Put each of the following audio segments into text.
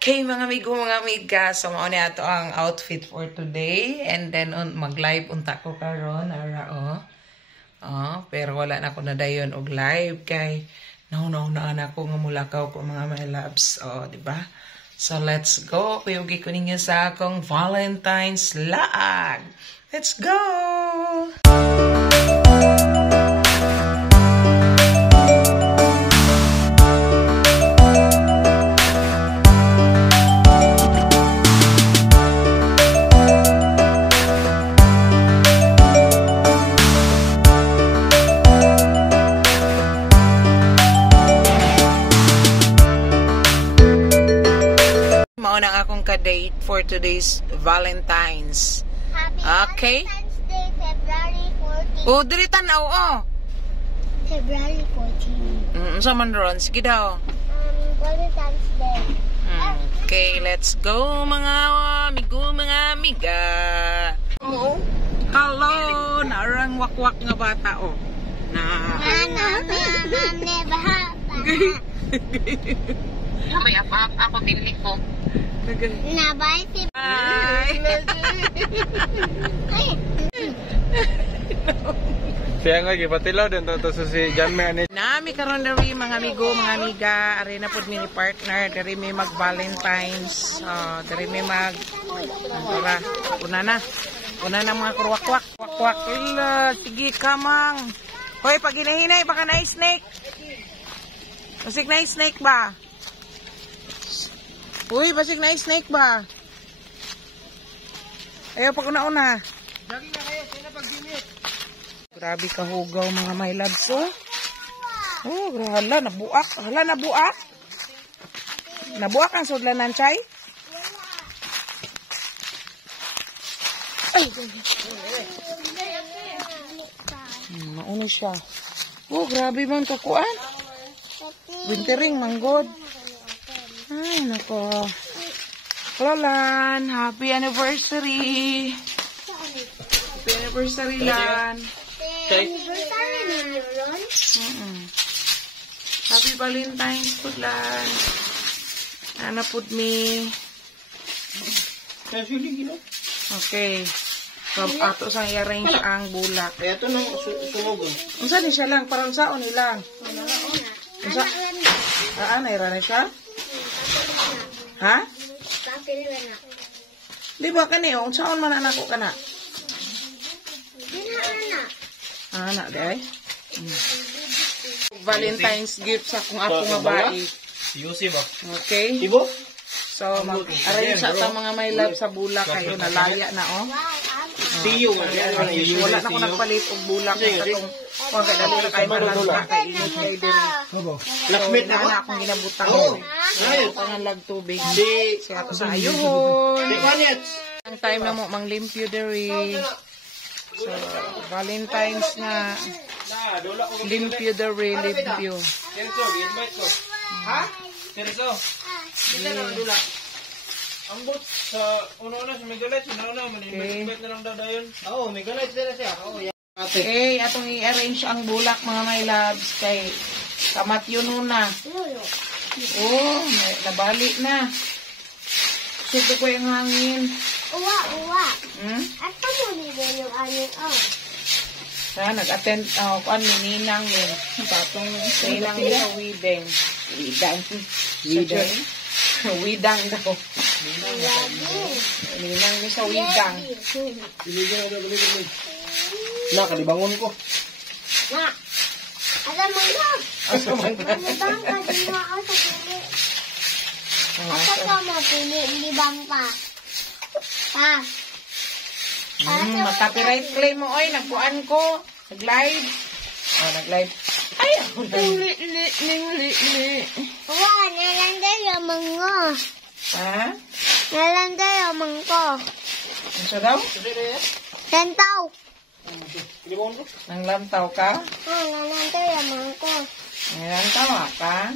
Okay, mga amigo, mga amiga. So, mauna ato ang outfit for today. And then, mag-live unta ko karon ara, pero wala na ako na dayon og live. Kay, nauna ako nga mulakaw ko mga my loves. Diba? So, let's go. Kuyugi ko ninyo sa akong Valentine's lag. Let's go! Mauna akong ka-date for today's Valentine's. Happy Valentine's Day, February 14. Oh, dili tanaw, February 14. Sa man ron, sige daw. Valentine's Day. Okay, let's go mga amigo, mga amiga. Hello, naarang wakwak nga bata, May ako bili ko. Nabay si Siya nga, gipatilaw din to si John May. Nami karon dari mga amigo, mga amiga, ari na pud mini partner, dari may mag Valentine's, dari may mag una na mga kurwak-kwak, kwak-kwak. Sige ka mang. Hoy, pag hinahinay baka na snake. Basig na snake ba? Uy, basig na snake ba? Ayaw pag una-una. Jogging na kayo, sino pag-ginit? Grabe ka hugaw mga my loves, hala, nabuak. Hala, nabuak. Nabuak ang sudlanan, chay? Ay, mauni siya. Grabe man kakuan. Wintering, manggod. Ay, nako. Lolan, happy anniversary. Happy anniversary, Lan. Happy Valentine's po, Lan. Ano po me? Okay. So, ato sang i-arrange ang bulak. Ito nang sunog. Unsa ni siya lang? Parang saon nilang. Unsa? Naira na siya? Ha? Di ba kani? Unsaon man anak ko kana? Anak day. Valentine's gift sa kung ako nga bae. Yusi ba? Okay. Ibo? So, mag-arrange sa mga may love sa bulak kayo. Nalaya na, Tiyo. Wala na ko nagpalit og bulak sa itong kung kadali na kayo malangka kay init kayo diri. Lakmit na Wala akong ginabutang ko. Pangalag tubig. Siya ko sa ayuhon. Ang time na mo manglimpyo diri. So, Valentine's na. Limpyo diri, limpyo. Serso, invite ko. Ha? Serso. Kita na dula. Ang bot sa una-una sa Megalite, una-una invite na lang daw dayon. Oo, Megalite dira siya. Okay, atong i-arrange ang bulak mga my loves kay kamat yun una. Nabali na. Sito ko yung hangin. Uwa. At mo nila yung aning Nag-attend kuan ni Ninang yun. Tatong Ninang ni sa Wideng. Widang daw. Ninang ni sa Widang. Kalibangon ko. Alam mo na. Asa man ka? Ano bang kasi mo ako sa pili? Asa ka mo pili? Libang pa. Copyright claim mo, oy. Nagpuan ko. Nag-live. Nag-live. Ay, ako na. Uwa, nalanday yung mga. Ha? Nalanday yung mga. Ano daw? Lantaw. Nang lantaw ka? Nalanday yung mga. Lantaw ka?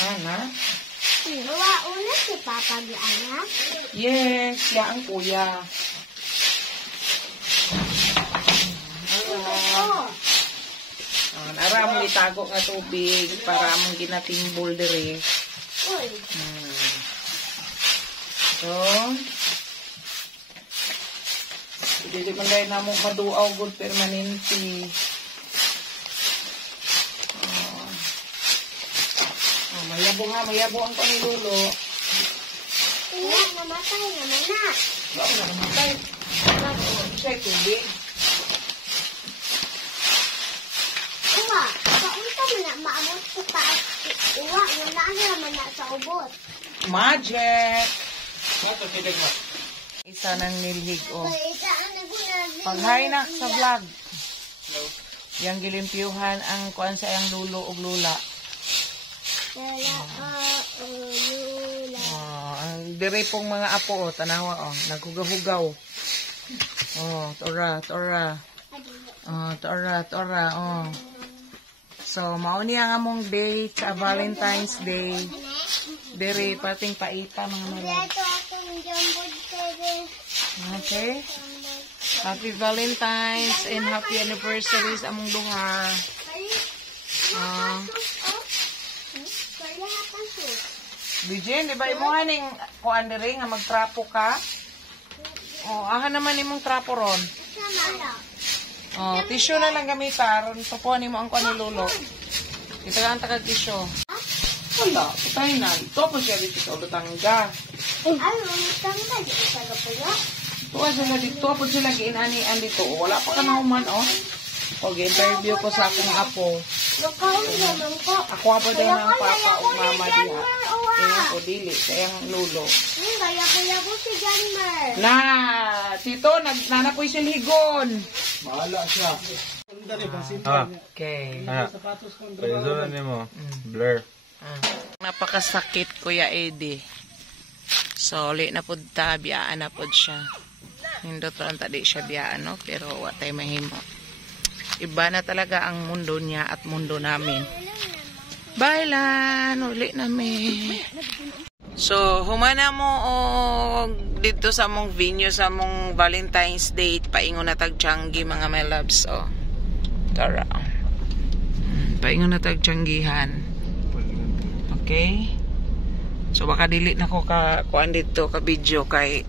Ana? Uwa, una si Papa di anak? Yes, siya ang kuya. Ara mo itago nga tubig para among ginatimbol diri. Uy. So, hindi ko dahil na mong maduaw good permanente. Mayabong ko ni Lolo. Wala, namatay naman na. Bakit na namatay? Siya tubig. Uwa, paunta mo na maabot sa taas. Uwa, wala na naman na sa ubot. Magic! Mato, kilig mo. Isa ng nilhig, oh. Pagkaitaan na gunag. Pag-hi na sa vlog. Yang gilimpyuhan ang kuan sa iyang lulo o lula. Lula. Ang dire pong mga apo, oh, tanawa, oh. Naghugaw-hugaw. Oh, tora. Tora, oh. So, mauni ang among date sa Valentine's Day. Dire, pating paita, mga malag. Ito akong jambod pwede. Okay? Happy Valentine's and happy anniversaries among duha. Bijen, di ba imuha ning kuan diri nga magtrapo ka? Oh, ahan naman imong trapo ron. Oh, tissue na lang gamitar. Tupuan mo ang kuan ni Lolo. Ito lang tagad tissue. Wala, putay na. Ito po siya dito sa ulutangga. Tuwa sila dito. Po sila giinanian dito. Wala pa ka na human, oh. Interview ko sa akong apo. Ako apo daw ng papa o mama diha. Kaya ko dili. Kaya ang Lolo. Kaya po si Janmer. Na, tito, nanapoy silhigon. Bahala siya. Okay. Paiso na mo. Blur. Napakasakit, Kuya Eddie. So, uli na po ta, biyaan na po siya. Hindot lang tadi siya biyaan, no? Pero watay mahimo. Iba na talaga ang mundo niya at mundo namin. Bailan, uli namin. So, humana mo dito sa mong venue, sa mong Valentine's Day, paingon na tagtiyanggi, mga my loves. So, tara. Paingon na tagtiyanggihan. Okay? So, baka dili na ko kuan dito, ka video kay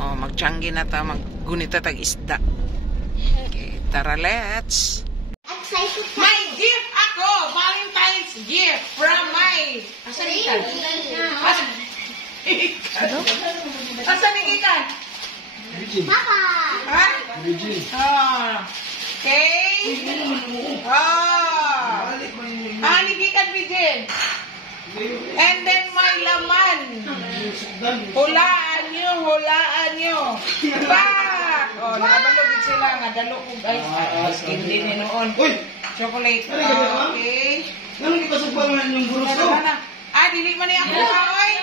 magtiyanggi na ta, maggunita tag isda. Okay, tara, let's. May gift ako! Valentine's gift from my... Asan ikan? Asan ikan? Papa! Ha? Okay. Nigikan, Bijin. And then may laman. Hulaan nyo. Back! Nakabalugin sila nga. Dalo ko, guys. Hindi ni noon. Chocolate. Okay. Nang kita sa pangalan yung gusto. Dili man niya ako. Oy.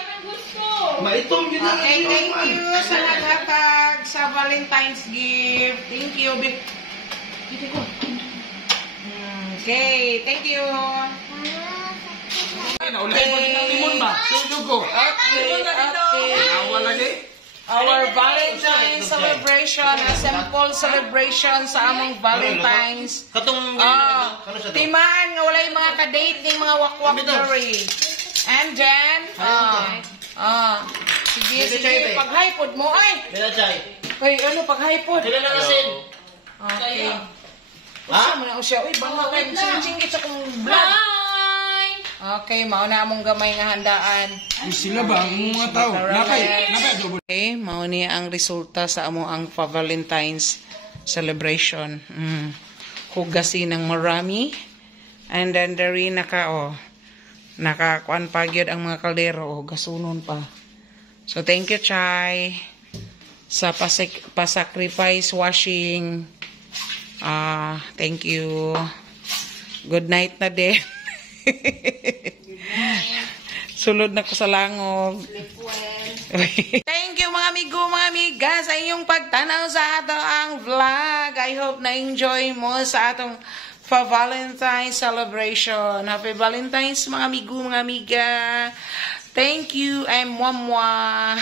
Maitong yun. Okay, thank you sa naghatag sa Valentine's gift. Thank you. Okay, thank you. Naulay mo din ang limon ba? Sudugo. Okay. Our Valentine's celebration, a simple celebration sa among Valentine's. Timaan nga wala yung mga ka-date ng mga wakwak diri. And then, sige, pag-hypod mo, ay! Pag-hypod? Okay. Usa mo na siya. Uy, banga kayo. Singgit sa kong vlog. Okay, mauna among gamay nga handaan. Sila ba ang mga tao? Okay, mauna ang resulta sa among ang Valentine's celebration. Hugasin ng marami. And then, dari nakakuan pa gyud ang mga kaldero. Gasunon pa. So, thank you, Chay. Sa pa-sacrifice washing. Thank you. Good night na din. Sulod na ko sa langog. Thank you mga amigo, mga amiga sa inyong pagtanaw sa ato ang vlog. I hope na-enjoy mo sa atong Valentine's celebration. Happy Valentine's mga amigo, mga amiga. Thank you and mwah mwah.